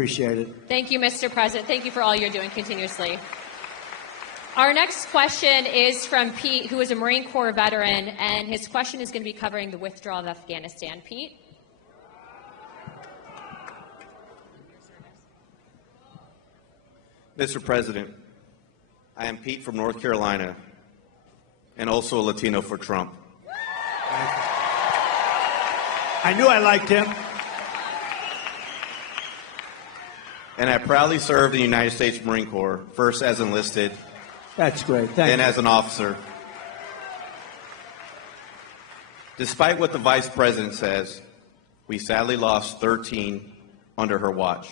appreciate it. Thank you, Mr. President. Thank you for all you're doing continuously. Our next question is from Pete, who is a Marine Corps veteran, and his question is going to be covering the withdrawal of Afghanistan. Pete? Mr. President, I am Pete from North Carolina, and also a Latino for Trump. I knew I liked him. And I proudly served in the United States Marine Corps, first as enlisted, That's great. Thank then you. as an officer. Despite what the Vice President says, we sadly lost 13 under her watch.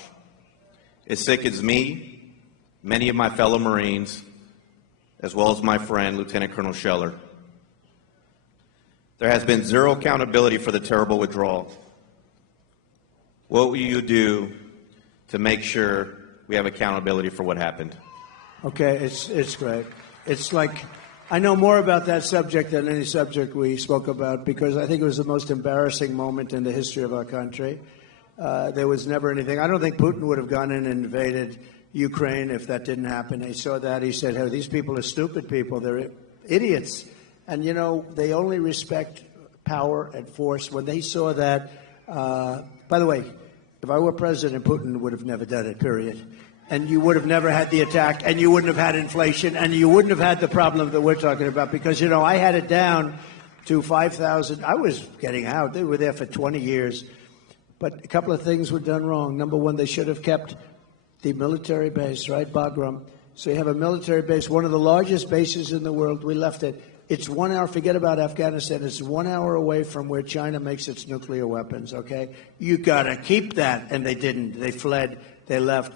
It sickens me, many of my fellow Marines, as well as my friend, Lieutenant Colonel Scheller. There has been zero accountability for the terrible withdrawal. What will you do to make sure we have accountability for what happened? Okay, it's great. It's like I know more about that subject than any subject we spoke about because I think it was the most embarrassing moment in the history of our country. There was never anything. I don't think Putin would have gone in and invaded Ukraine if that didn't happen. He saw that. He said, hey, these people are stupid people. They're idiots. And, you know, they only respect power and force. When they saw that, by the way, if I were president, Putin would have never done it, period. And you would have never had the attack, and you wouldn't have had inflation, and you wouldn't have had the problem that we're talking about. Because, you know, I had it down to 5,000. I was getting out. They were there for 20 years. But a couple of things were done wrong. Number one, they should have kept the military base, right, Bagram? So you have a military base, one of the largest bases in the world. We left it. It's 1 hour, forget about Afghanistan, it's 1 hour away from where China makes its nuclear weapons, okay? You got to keep that, and they didn't. They fled, they left.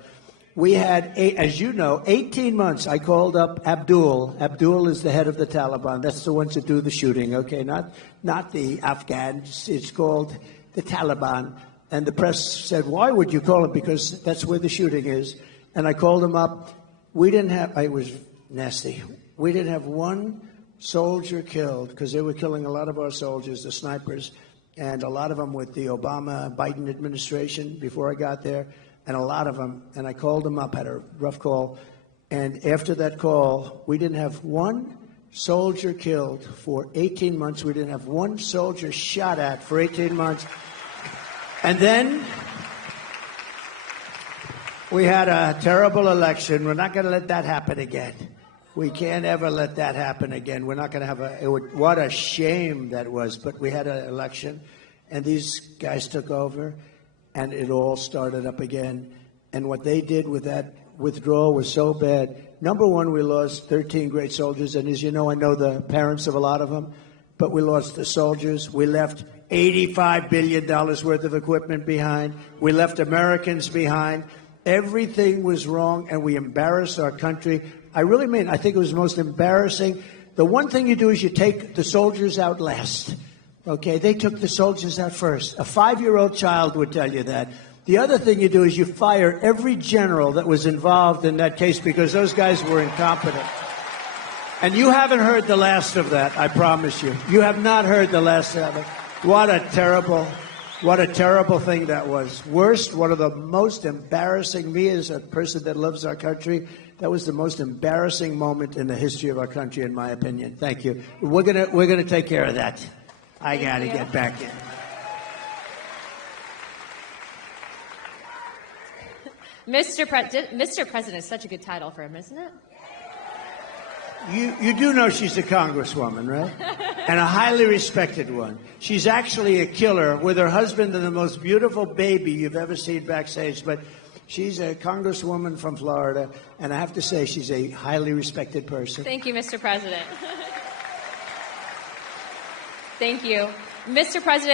We had, as you know, 18 months. I called up Abdul. Abdul is the head of the Taliban. That's the ones that do the shooting, okay? Not the Afghans. It's called the Taliban. And the press said, why would you call him? Because that's where the shooting is. And I called him up. We didn't have, it was nasty. We didn't have one soldier killed because they were killing a lot of our soldiers, the snipers, and a lot of them with the Obama-Biden administration before I got there, and a lot of them. And I called them up, had a rough call. And after that call, we didn't have one soldier killed for 18 months. We didn't have one soldier shot at for 18 months. And then we had a terrible election. We're not going to let that happen again. We can't ever let that happen again. We're not going to have what a shame that was. But we had an election, and these guys took over, and it all started up again. And what they did with that withdrawal was so bad. Number one, we lost 13 great soldiers. And as you know, I know the parents of a lot of them. But we lost the soldiers. We left $85 billion worth of equipment behind. We left Americans behind. Everything was wrong, and we embarrassed our country. I really mean, I think it was the most embarrassing. The one thing you do is you take the soldiers out last. Okay, they took the soldiers out first. A 5-year-old child would tell you that. The other thing you do is you fire every general that was involved in that case because those guys were incompetent. And you haven't heard the last of that, I promise you. You have not heard the last of it. What a terrible thing that was. Worst, one of the most embarrassing, me as a person that loves our country, that was the most embarrassing moment in the history of our country, in my opinion. Thank you. We're gonna take care of that. I got to get back in. Mr. President is such a good title for him, isn't it? You do know she's a congresswoman, right? And a highly respected one. She's actually a killer with her husband and the most beautiful baby you've ever seen backstage. But she's a congresswoman from Florida, and I have to say she's a highly respected person. Thank you, Mr. President. Thank you. Mr. President.